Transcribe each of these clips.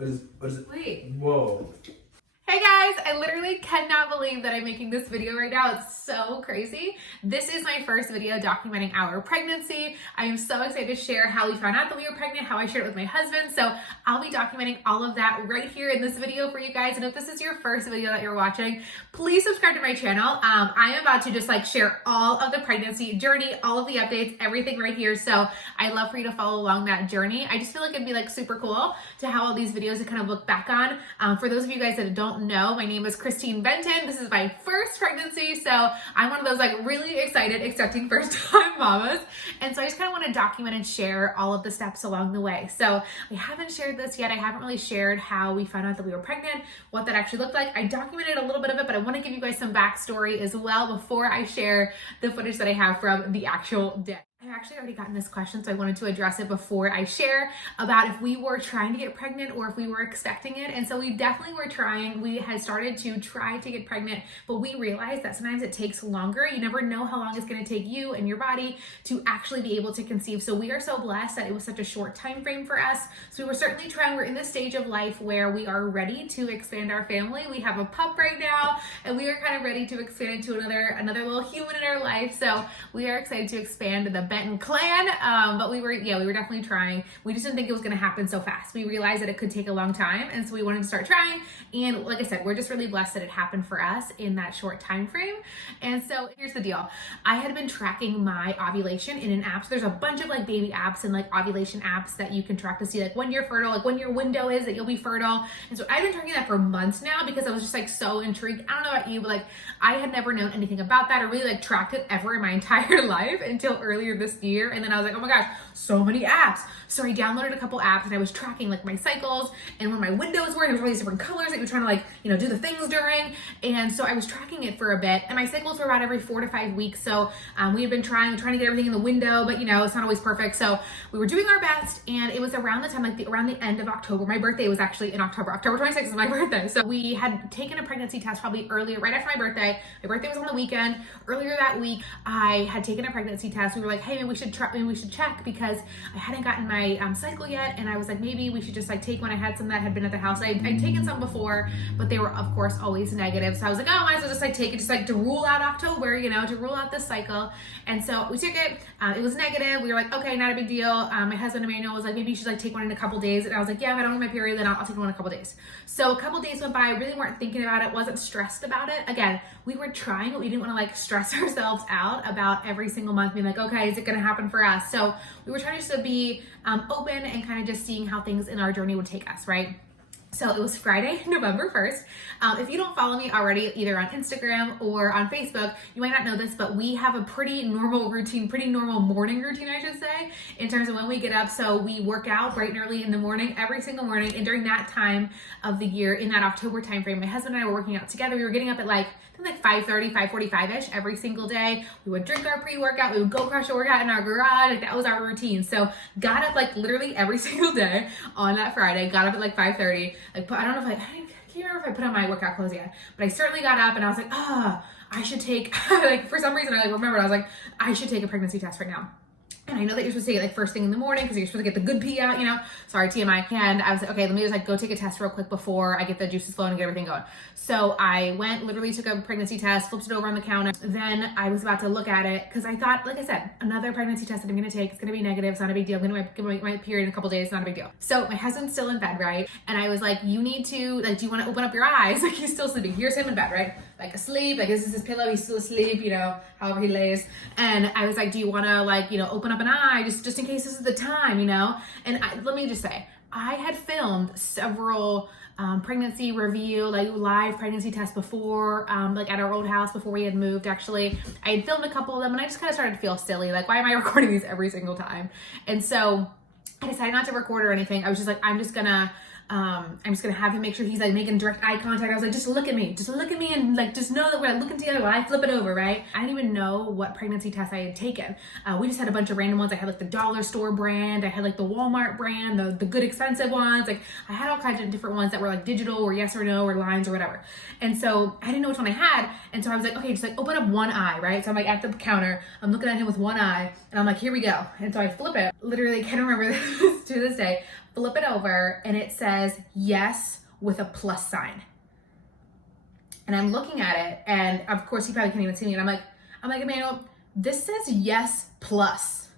What is it? Wait. Whoa. Hey guys, I literally cannot believe that I'm making this video right now. It's so crazy. This is my first video documenting our pregnancy. I am so excited to share how we found out that we were pregnant, how I shared it with my husband. So I'll be documenting all of that right here in this video for you guys. And if this is your first video that you're watching, please subscribe to my channel. I am about to just share all of the pregnancy journey, all of the updates, everything right here. So I'd love for you to follow along that journey. I just feel like it'd be super cool to have all these videos to kind of look back on. For those of you guys that don't know, my name is Baby Benton. This is my first pregnancy, so I'm one of those really excited, expecting first-time mamas. And so I just kind of want to document and share all of the steps along the way. So I haven't shared this yet. I haven't really shared how we found out that we were pregnant, what that actually looked like. I documented a little bit of it, but I want to give you guys some backstory as well before I share the footage that I have from the actual day. I've actually already gotten this question, so I wanted to address it before I share about if we were trying to get pregnant or if we were expecting it. And so we definitely were trying. We had started to try to get pregnant, but we realized that sometimes it takes longer. You never know how long it's going to take you and your body to actually be able to conceive. So we are so blessed that it was such a short time frame for us. So we were certainly trying. We're in this stage of life where we are ready to expand our family. We have a pup right now, and we are kind of ready to expand into another little human in our life. So we are excited to expand the Benton clan, but we were definitely trying. We just didn't think it was going to happen so fast. We realized that it could take a long time, and so we wanted to start trying. And like I said, we're just really blessed that it happened for us in that short time frame. And so here's the deal. I had been tracking my ovulation in an app. So there's a bunch of baby apps and ovulation apps that you can track to see when you're fertile, when your window is that you'll be fertile. And so I've been tracking that for months now because I was just so intrigued. I don't know about you, but I had never known anything about that or really tracked it ever in my entire life until earlier this year. And then I was like, oh my gosh, so many apps. So I downloaded a couple apps and I was tracking my cycles and when my windows were. There was all these different colors that you were trying to do the things during. And so I was tracking it for a bit, and my cycles were about every 4 to 5 weeks. So we had been trying to get everything in the window, but it's not always perfect. So we were doing our best, and it was around the time, around the end of October. My birthday was actually in October. October 26th is my birthday. So we had taken a pregnancy test probably earlier, right after my birthday. My birthday was on the weekend. Earlier that week, I had taken a pregnancy test. We were like, hey, maybe we should check because I hadn't gotten my cycle yet. And I was like, maybe we should just take one. I had some that had been at the house. I'd taken some before, but they were of course always negative. So I was like, oh, I might as well just take it just to rule out October, to rule out this cycle. And so we took it. It was negative. We were like, okay, not a big deal. My husband Emmanuel was like, maybe you should take one in a couple days. And I was like, yeah, if I don't get my period, then I'll take one in a couple days. So a couple days went by. I really weren't thinking about it. Wasn't stressed about it. Again, we were trying, but we didn't want to stress ourselves out about every single month being okay, is it going to happen for us? So we were trying just to be open and kind of just seeing how things in our journey would take us, right? So it was Friday, November 1st. If you don't follow me already, either on Instagram or on Facebook, you might not know this, but we have a pretty normal routine, pretty normal morning routine, I should say, in terms of when we get up. So we work out bright and early in the morning, every single morning. And during that time of the year, in that October timeframe, my husband and I were working out together. We were getting up at 5:30, 5:45-ish every single day. We would drink our pre-workout. We would go crush a workout in our garage. That was our routine. So got up literally every single day on that Friday. Got up at 5:30. I can't remember if I put on my workout clothes yet, but I certainly got up and I was like, I should take, for some reason I remembered, I was like, I should take a pregnancy test right now. And I know that you're supposed to take it first thing in the morning because you're supposed to get the good pee out, sorry, TMI. And I was like, okay, let me just go take a test real quick before I get the juices flowing and get everything going. So I went, literally took a pregnancy test, flipped it over on the counter. Then I was about to look at it because I thought, like I said, another pregnancy test that I'm going to take, it's going to be negative. It's not a big deal. I'm going to get my period in a couple days. It's not a big deal. So my husband's still in bed, right? And I was like, you need to, do you want to open up your eyes? He's still sleeping. Here's him in bed, right? Asleep. This is his pillow. He's still asleep, however he lays. And I was like, do you want to open up an eye just in case this is the time, And let me just say, I had filmed several pregnancy review, live pregnancy tests before, at our old house before we had moved. Actually, I had filmed a couple of them, and I just kind of started to feel silly. Why am I recording these every single time? And so I decided not to record or anything. I was just like, I'm just gonna have him make sure he's making direct eye contact. I was like, just look at me and just know that we're looking together while I flip it over, right? I didn't even know what pregnancy tests I had taken. We just had a bunch of random ones. I had the dollar store brand. I had the Walmart brand, the good expensive ones. I had all kinds of different ones that were digital or yes or no or lines or whatever. And so I didn't know which one I had. And so I was like, okay, just open up one eye, right? So I'm at the counter, I'm looking at him with one eye and I'm like, here we go. And so I flip it. Literally, I can't remember this to this day, flip it over and it says yes with a plus sign. And I'm looking at it, and of course you probably can't even see me. And I'm like, Emmanuel, this says yes plus.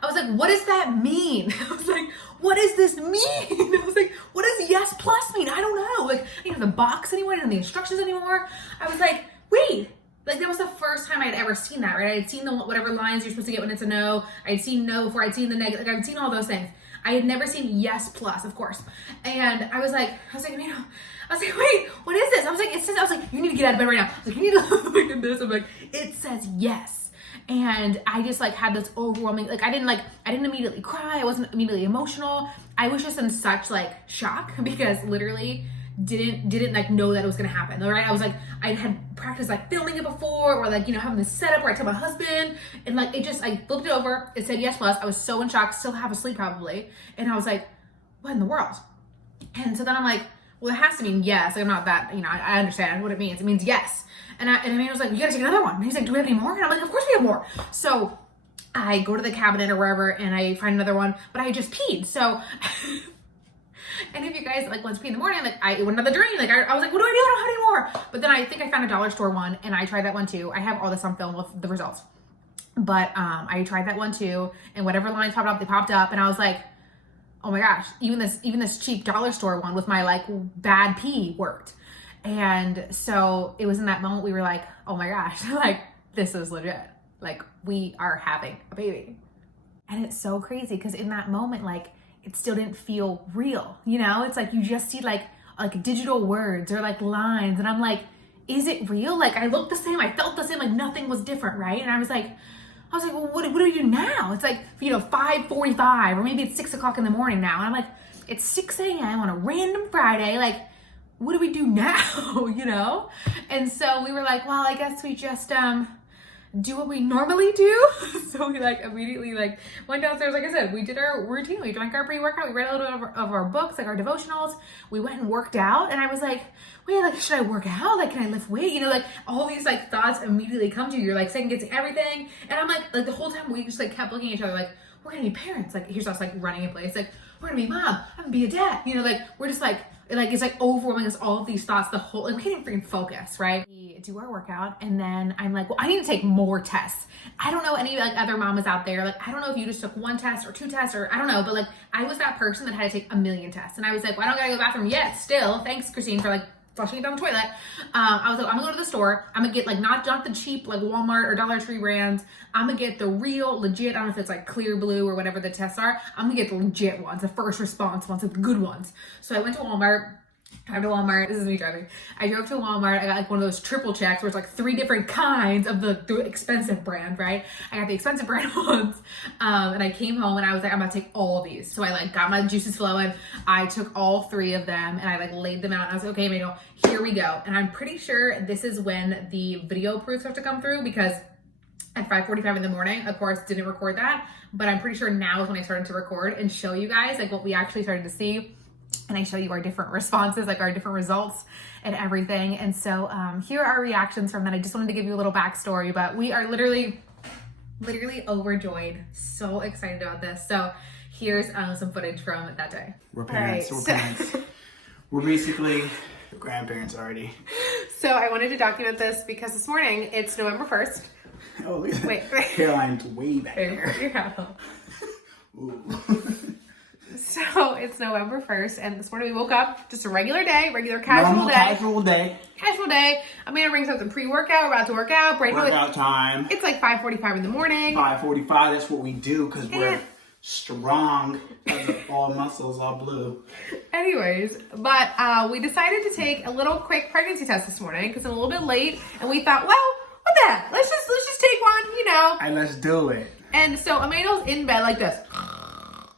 I was like, what does that mean? I was like, what does this mean? I was like, what does yes plus mean? I don't know. Like, I didn't have the box anymore. I didn't have the instructions anymore. I was like, wait. Like, that was the first time I had ever seen that, right? I had seen the whatever lines you're supposed to get when it's a no. I had seen no before. I'd seen the negative. Like, I'd seen all those things. I had never seen yes plus, of course. And I was like, you know, wait, what is this? I was like, you need to get out of bed right now. I was like, you need to look at this. I'm like, it says yes. And I just like had this overwhelming, like, I didn't immediately cry. I wasn't immediately emotional. I was just in such like shock because literally didn't like know that it was gonna happen. All right. I was like, I had practiced like filming it before, or like, you know, having this setup where I tell my husband, and like I flipped it over. It said yes plus. I was so in shock, still half asleep probably. And I was like, what in the world? And so then I'm like, well, it has to mean yes. Like, I'm not that, you know, I understand what it means. It means yes. And Emmanuel was like, you gotta take another one. And he's like, do we have any more? And I'm like, of course we have more. So I go to the cabinet or wherever and I find another one, but I had just peed. So, and if you guys like once pee in the morning, like it went another drain. Like I was like, what do I do? I don't have any more. But then I think I found a dollar store one and I tried that one too. I have all this on film with the results. But I tried that one too. And whatever lines popped up, they popped up. And I was like, oh my gosh, even this cheap dollar store one with my like bad pee worked. And so it was in that moment we were like, oh my gosh, like this is legit. Like we are having a baby. And it's so crazy because in that moment, like it still didn't feel real. You know, it's like you just see like digital words or like lines. And I'm like, is it real? Like I looked the same, I felt the same, like nothing was different, right? And I was like, well, what do we do now? It's like, you know, 5:45 or maybe it's 6 o'clock in the morning now. And I'm like, it's 6 a.m. on a random Friday. Like, what do we do now? You know? And so we were like, well, I guess we just do what we normally do. So we like immediately like went downstairs. Like I said, we did our routine. We drank our pre-workout. We read a little bit of our books, like our devotionals. We went and worked out. And I was like, wait, like, should I work out? Like, can I lift weight? You know, like all these like thoughts immediately come to you. You're like second guessing everything. And I'm like the whole time we just like kept looking at each other like, we're gonna be parents. Like here's us like running in place. Like we're gonna be mom. I'm gonna be a dad. You know, like we're just like it's like overwhelming us, all of these thoughts, the whole, like we can't even freaking focus, right? We do our workout and then I'm like, well, I need to take more tests. I don't know any like other mamas out there. Like, I don't know if you just took one test or 2 tests or I don't know, but like I was that person that had to take a million tests. And I was like, well, I don't gotta go to the bathroom yet still. Thanks, Christine, for like flushing it down the toilet. I was like, I'm gonna go to the store. I'm gonna get like not the cheap like Walmart or Dollar Tree brands. I'm gonna get the real legit, I don't know if it's like Clear Blue or whatever the tests are. I'm gonna get the legit ones, the first response ones, the good ones. So I went to Walmart. This is me driving. I drove to Walmart. I got like one of those triple checks where it's like 3 different kinds of the expensive brand, right? I got the expensive brand ones. And I came home and I was like, I'm gonna take all these. So I like got my juices flowing. I took all 3 of them and I like laid them out. And I was like, okay, Emmanuel, here we go. And I'm pretty sure this is when the video proofs have to come through because at 5:45 in the morning, of course, didn't record that. But I'm pretty sure now is when I started to record and show you guys like what we actually started to see. And I show you our different responses, like our different results and everything. And so here are our reactions from that. I just wanted to give you a little backstory, but we are literally overjoyed. So excited about this. So here's some footage from that day. We're parents. Right, parents. We're basically grandparents already. So I wanted to document this because this morning, it's November 1st. Oh, look at that. Hairline's way back there. Yeah. So it's November 1st, and this morning we woke up, just a regular day, casual day. Casual day. I'm gonna bring something pre-workout. We're about to work out. Workout time. It's like 5:45 in the morning. 5:45. That's what we do because we're strong. All muscles, all blue. Anyways, but we decided to take a little quick pregnancy test this morning because I'm a little bit late, and we thought, well, what the heck? Let's just take one, you know. And let's do it. And so Emmanuel's in bed like this.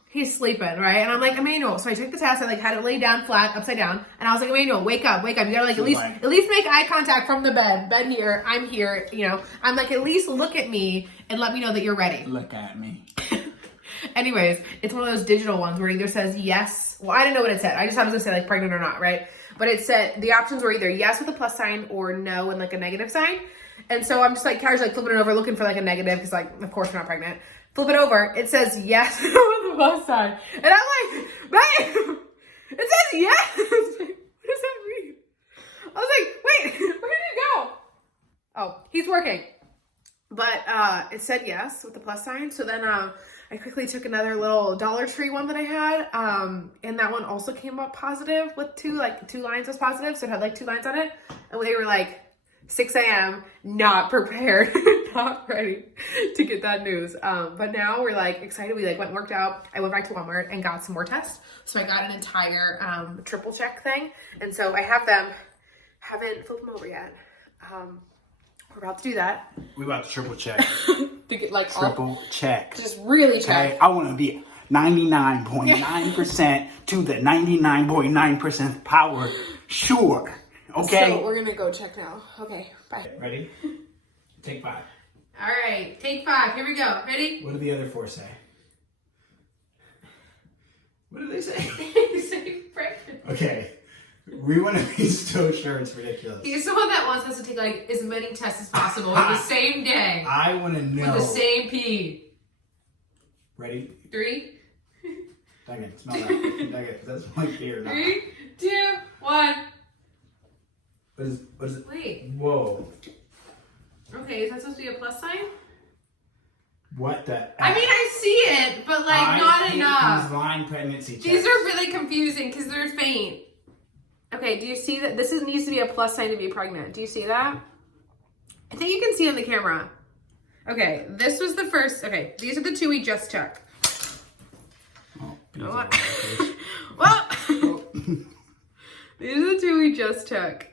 He's sleeping, right? And I'm like, Emmanuel. So I took the test. I like had it laid down flat, upside down. And I was like, Emmanuel, wake up. You gotta like at least make eye contact from the bed. Bed here, I'm here, you know. I'm like, at least look at me and let me know that you're ready. Look at me. Anyways, it's one of those digital ones where it either says yes. Well, I didn't know what it said. I just thought it was gonna say like pregnant or not, right? But it said the options were either yes with a plus sign or no and like a negative sign. And so I'm just like casually like flipping it over looking for like a negative because like, of course we're not pregnant. Flip it over. It says yes on the plus sign. And I'm like, babe, it says yes. What does that mean? I was like, wait, where did it go? Oh, he's working. But it said yes with the plus sign. So then I quickly took another little Dollar Tree one that I had. And that one also came up positive with two lines was positive. So it had like 2 lines on it. And they were like 6 a.m. not prepared, not ready to get that news. But now we're like excited. We like went and worked out. I went back to Walmart and got some more tests. So I got an entire triple check thing. And so I have them, haven't flipped them over yet. We're about to do that. We about to triple check. To get like triple check. Just really check. Okay, I want to be 99.9% to the 99.9% power sure. Okay. So we're gonna go check now. Okay, bye. Ready? Take 5. All right, take 5. Here we go. Ready? What do the other 4 say? What do they say? They say pregnant. Okay. We want to be so sure it's ridiculous. He's the one that wants us to take like as many tests as possible in the same day. I want to know. With the same pee. Ready? 3. Dang it, smell that. Dang it, that's my fear now. 3, 2, 1. What is it? Wait. Whoa. Okay, is that supposed to be a plus sign? What the? I mean, I see it, but like not enough. These line pregnancy checks. These are really confusing because they're faint. Okay, do you see that? This needs to be a plus sign to be pregnant. Do you see that? I think you can see on the camera. Okay, this was the first. Okay, these are the 2 we just took. Oh, well, these are the 2 we just took.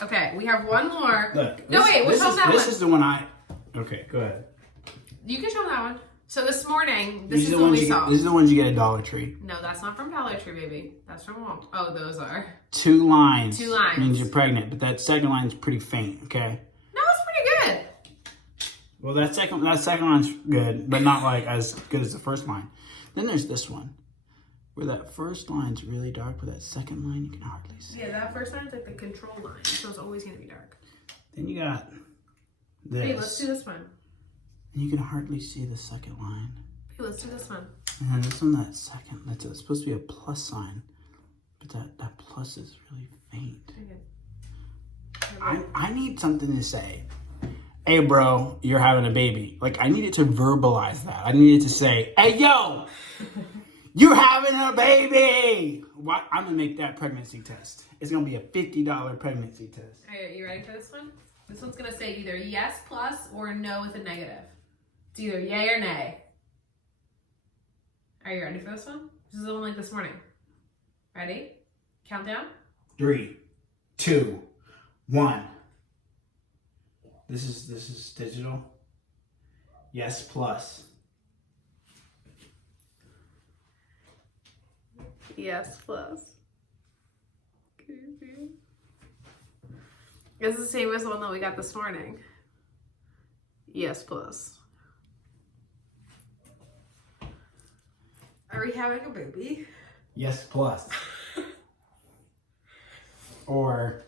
Okay, we have one more. Look, no, wait, we'll show that one. This is the one I... Okay, go ahead. You can show that one. So this morning, this is the one we saw. These are the ones you get at Dollar Tree. No, that's not from Dollar Tree, baby. That's from Walmart. Oh, those are. 2 lines. 2 lines. Means you're pregnant, but that second line is pretty faint, okay? No, it's pretty good. Well, that second line's good, but not like as good as the first line. Then there's this one, where that first line's really dark, but that second line you can hardly see. Yeah, that first line is like the control line, so it's always going to be dark. Then you got this. Hey, let's do this one. And you can hardly see the second line. Hey, let's do this one. And then this one, that second, it's supposed to be a plus sign, but that plus is really faint. Okay. I need something to say. Hey, bro, you're having a baby. Like, I need it to verbalize that. I need it to say, hey, yo, you're having a baby. What? I'm going to make that pregnancy test. It's going to be a $50 pregnancy test. All right, you ready for this one? This one's going to say either yes plus or no with a negative. It's either yay or nay. Are you ready for this one? This is the one like this morning. Ready? Countdown. 3, 2, 1. This is digital. Yes plus. Yes plus. It's the same as the one that we got this morning. Yes plus. Are we having a baby? Yes plus. Or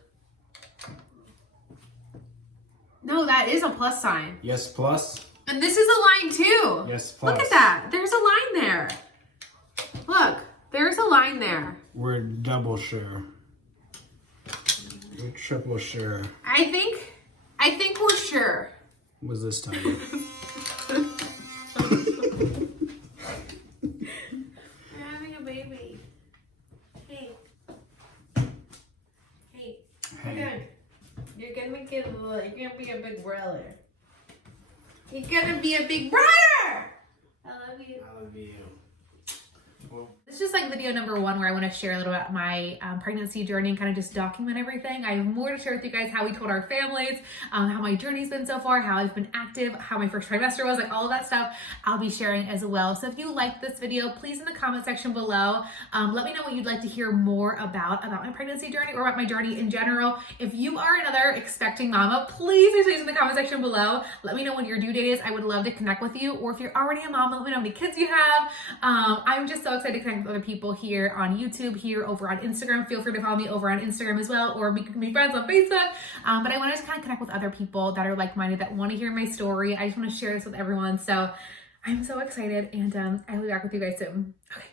no, that is a plus sign. yes plus. And this is a line too. Yes plus. Look at that. There's a line there. Look, there's a line there. We're double sure. We're triple sure. I think we're sure. What was this time? You're having a baby. Hey. Hey. Hey. You're gonna be a big brother. You're gonna be a big brother! I love you. I love you. Well, This is just like video number 1 where I want to share a little about my pregnancy journey and kind of just document everything. I have more to share with you guys, how we told our families, how my journey's been so far, how I've been active, how my first trimester was, like all of that stuff I'll be sharing as well. So if you like this video, please in the comment section below, let me know what you'd like to hear more about my pregnancy journey or about my journey in general. If you are another expecting mama, please in the comment section below. Let me know when your due date is. I would love to connect with you. Or if you're already a mom, let me know how many kids you have. I'm just so excited to connect with other people here on YouTube, here over on Instagram. Feel free to follow me over on Instagram as well, or we can be friends on Facebook. But I want to just kind of connect with other people that are like-minded, that want to hear my story. I just want to share this with everyone. So I'm so excited, and I will be back with you guys soon. Okay.